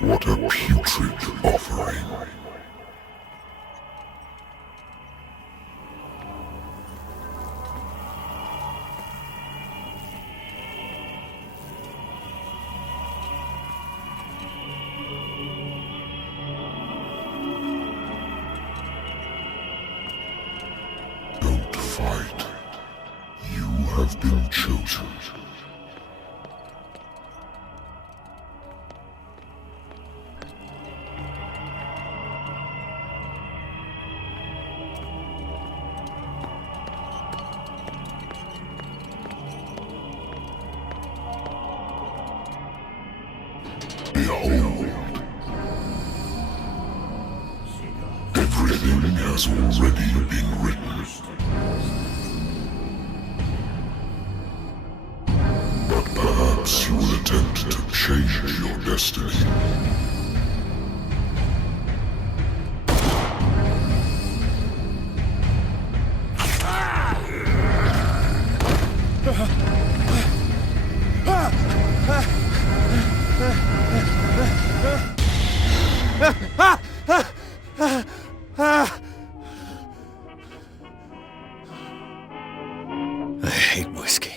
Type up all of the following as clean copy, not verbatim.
What a putrid offering. Don't fight. You have been chosen. Behold, everything has already been written. But perhaps you will attempt to change your destiny. I hate whiskey.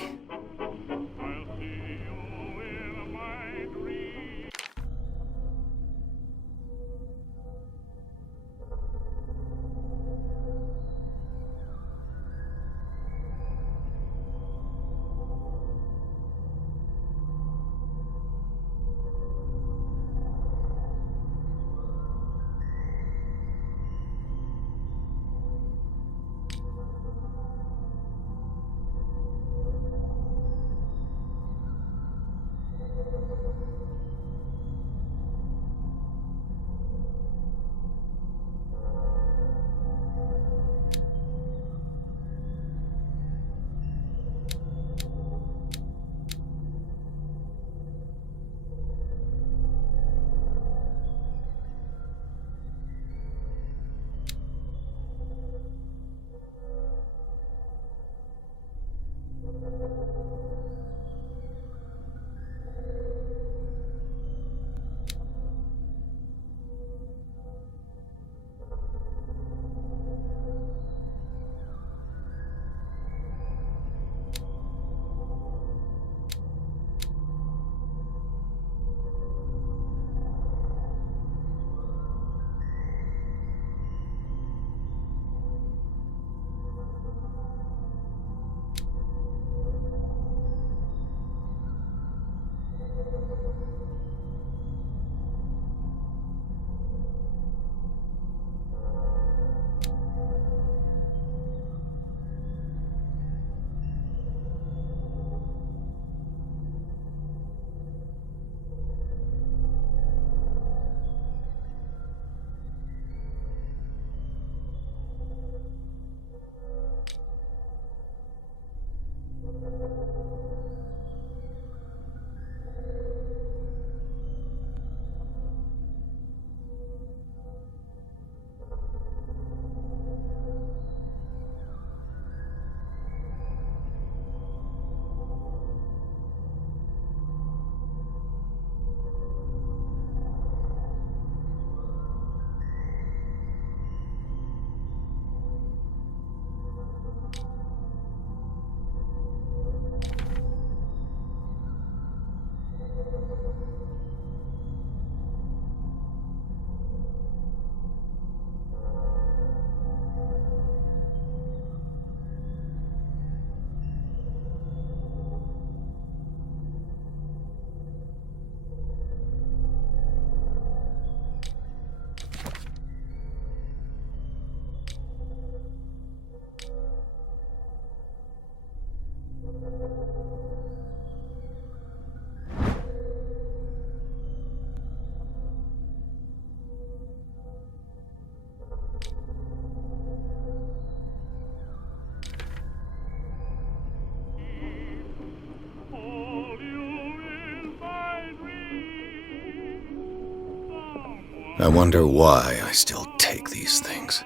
I wonder why I still take these things.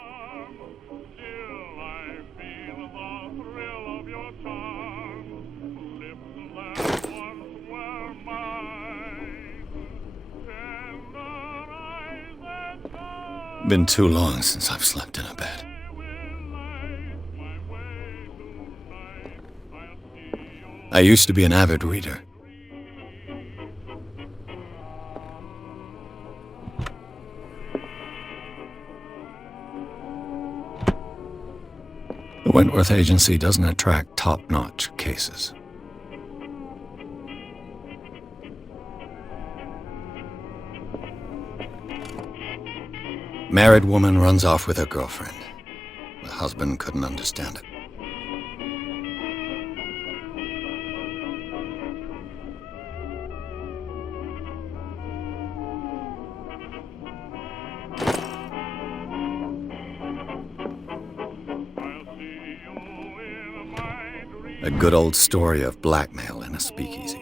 Been too long since I've slept in a bed. I used to be an avid reader. The Wentworth Agency doesn't attract top-notch cases. Married woman runs off with her girlfriend. The husband couldn't understand it. A good old story of blackmail in a speakeasy.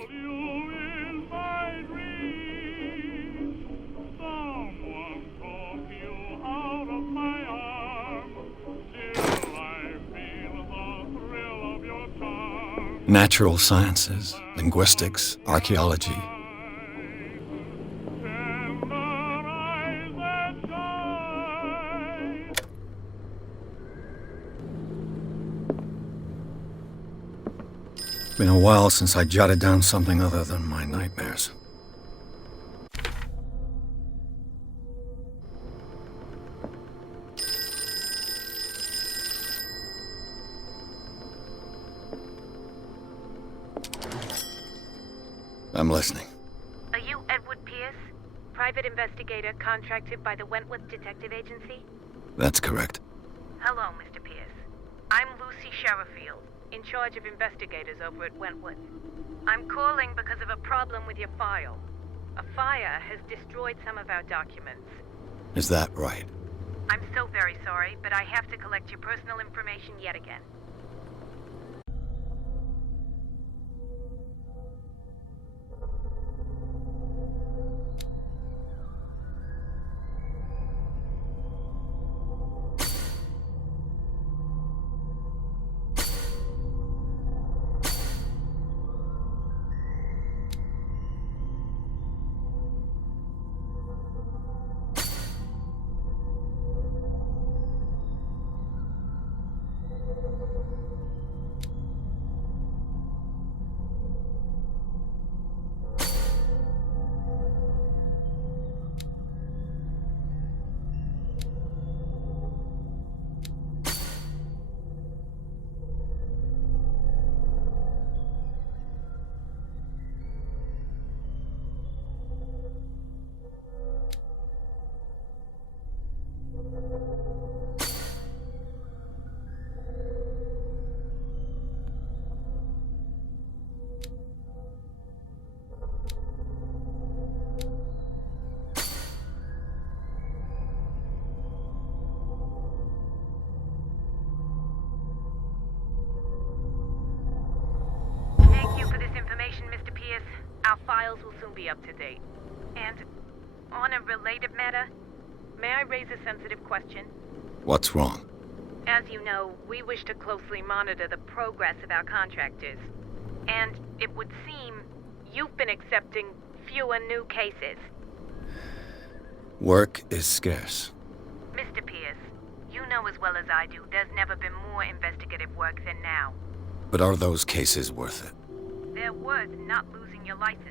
Natural sciences, linguistics, archaeology. Been a while since I jotted down something other than my nightmares. I'm listening. Are you Edward Pierce, private investigator contracted by the Wentworth Detective Agency? That's correct. Hello, Mr. Pierce. I'm Lucy Sherrifield, in charge of investigators over at Wentworth. I'm calling because of a problem with your file. A fire has destroyed some of our documents. Is that right? I'm so very sorry, but I have to collect your personal information yet again. Mr. Pierce, our files will soon be up to date. And on a related matter, may I raise a sensitive question? What's wrong? As you know, we wish to closely monitor the progress of our contractors. And it would seem you've been accepting fewer new cases. Work is scarce. Mr. Pierce, you know as well as I do, there's never been more investigative work than now. But are those cases worth it? They're worth not losing your license.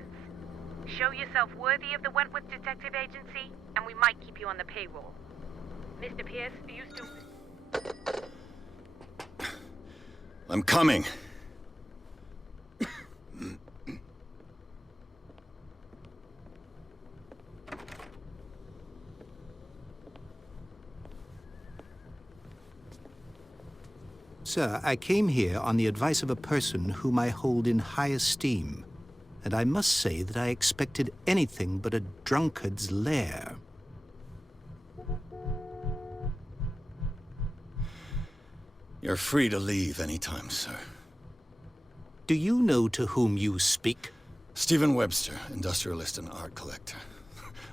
Show yourself worthy of the Wentworth Detective Agency, and we might keep you on the payroll. Mr. Pierce, are you still... I'm coming. Sir, I came here on the advice of a person whom I hold in high esteem, and I must say that I expected anything but a drunkard's lair. You're free to leave anytime, sir. Do you know to whom you speak? Stephen Webster, industrialist and art collector.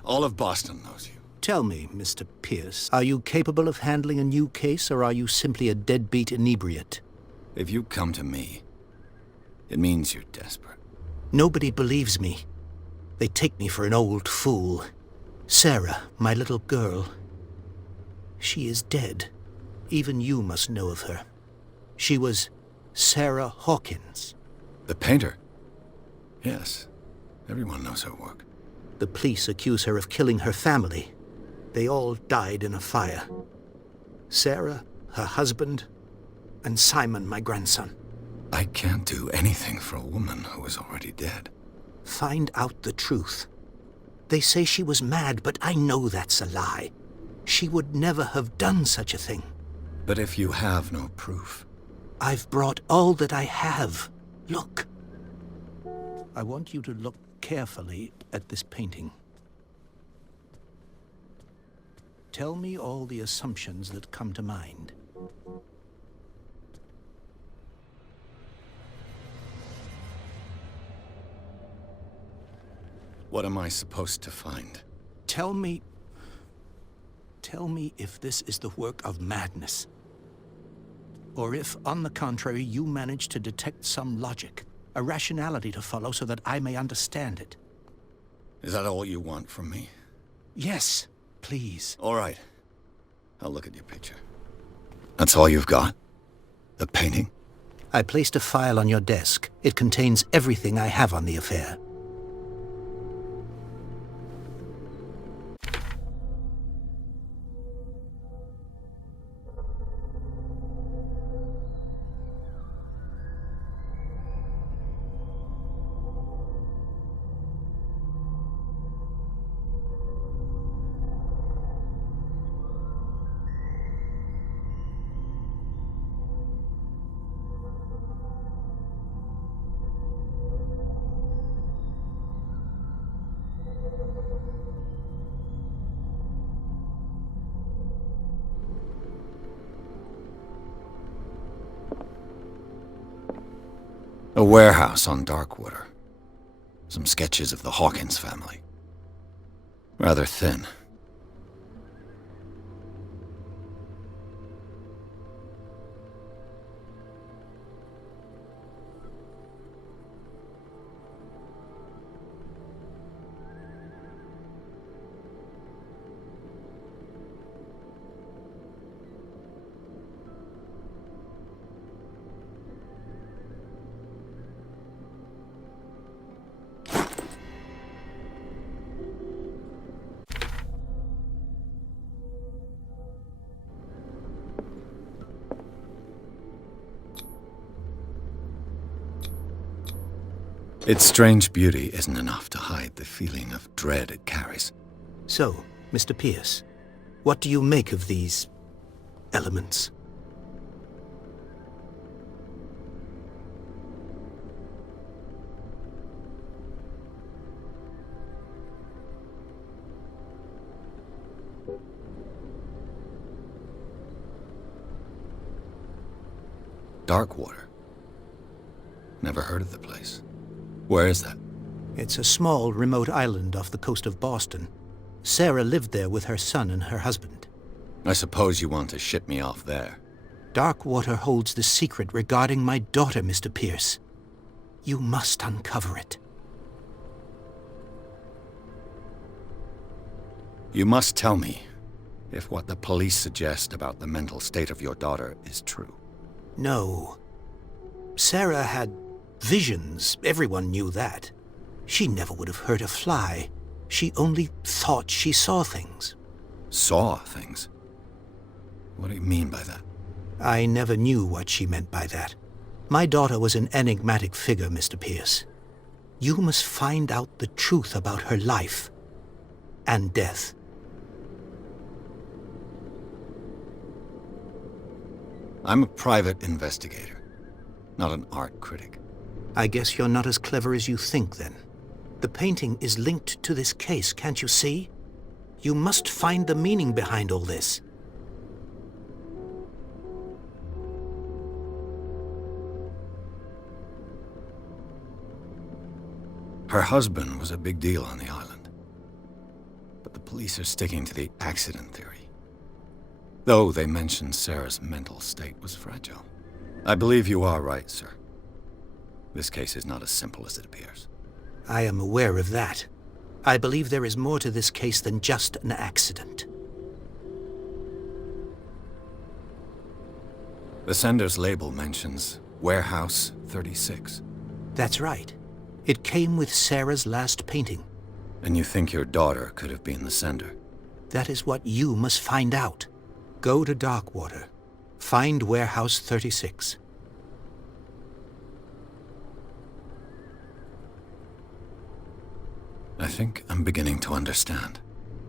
All of Boston knows you. Tell me, Mr. Pierce, are you capable of handling a new case, or are you simply a deadbeat inebriate? If you come to me, it means you're desperate. Nobody believes me. They take me for an old fool. Sarah, my little girl. She is dead. Even you must know of her. She was Sarah Hawkins. The painter? Yes. Everyone knows her work. The police accuse her of killing her family. They all died in a fire. Sarah, her husband, and Simon, my grandson. I can't do anything for a woman who is already dead. Find out the truth. They say she was mad, but I know that's a lie. She would never have done such a thing. But if you have no proof... I've brought all that I have. Look. I want you to look carefully at this painting. Tell me all the assumptions that come to mind. What am I supposed to find? Tell me if this is the work of madness. Or if, on the contrary, you manage to detect some logic, a rationality to follow so that I may understand it. Is that all you want from me? Yes, please. All right. I'll look at your picture. That's all you've got? The painting? I placed a file on your desk. It contains everything I have on the affair. A warehouse on Darkwater. Some sketches of the Hawkins family. Rather thin. Its strange beauty isn't enough to hide the feeling of dread it carries. So, Mr. Pierce, what do you make of these elements? Darkwater. Never heard of the place. Where is that? It's a small, remote island off the coast of Boston. Sarah lived there with her son and her husband. I suppose you want to ship me off there. Darkwater holds the secret regarding my daughter, Mr. Pierce. You must uncover it. You must tell me if what the police suggest about the mental state of your daughter is true. No. Sarah had visions. Everyone knew that. She never would have hurt a fly. She only thought she saw things. Saw things? What do you mean by that? I never knew what she meant by that. My daughter was an enigmatic figure, Mr. Pierce. You must find out the truth about her life and death. I'm a private investigator, not an art critic. I guess you're not as clever as you think, then. The painting is linked to this case, can't you see? You must find the meaning behind all this. Her husband was a big deal on the island. But the police are sticking to the accident theory. Though they mentioned Sarah's mental state was fragile. I believe you are right, sir. This case is not as simple as it appears. I am aware of that. I believe there is more to this case than just an accident. The sender's label mentions Warehouse 36. That's right. It came with Sarah's last painting. And you think your daughter could have been the sender? That is what you must find out. Go to Darkwater. Find Warehouse 36. I think I'm beginning to understand.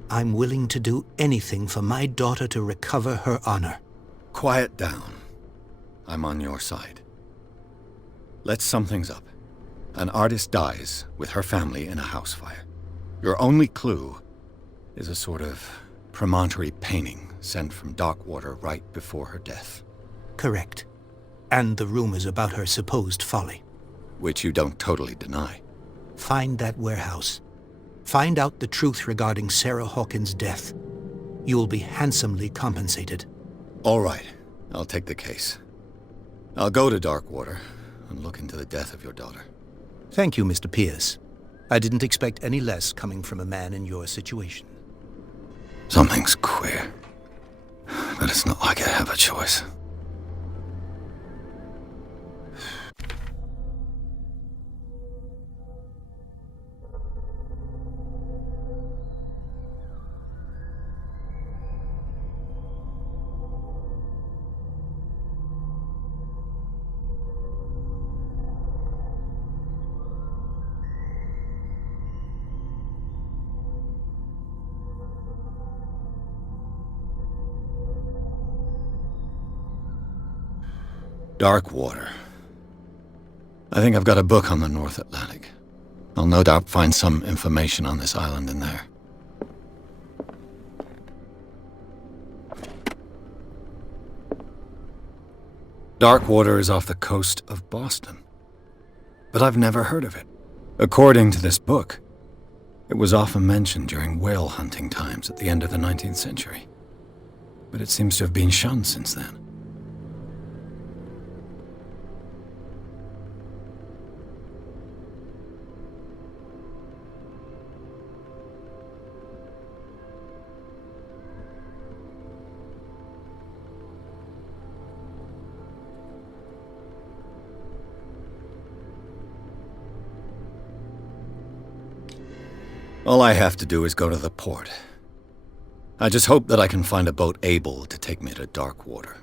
I'm willing to do anything for my daughter to recover her honor. Quiet down. I'm on your side. Let's sum things up. An artist dies with her family in a house fire. Your only clue is a sort of promontory painting sent from Darkwater right before her death. Correct. And the rumors about her supposed folly. Which you don't totally deny. Find that warehouse. Find out the truth regarding Sarah Hawkins' death. You will be handsomely compensated. All right. I'll take the case. I'll go to Darkwater and look into the death of your daughter. Thank you, Mr. Pierce. I didn't expect any less coming from a man in your situation. Something's queer. But it's not like I have a choice. Darkwater. I think I've got a book on the North Atlantic. I'll no doubt find some information on this island in there. Darkwater is off the coast of Boston. But I've never heard of it. According to this book, it was often mentioned during whale hunting times at the end of the 19th century. But it seems to have been shunned since then. All I have to do is go to the port. I just hope that I can find a boat able to take me to Darkwater.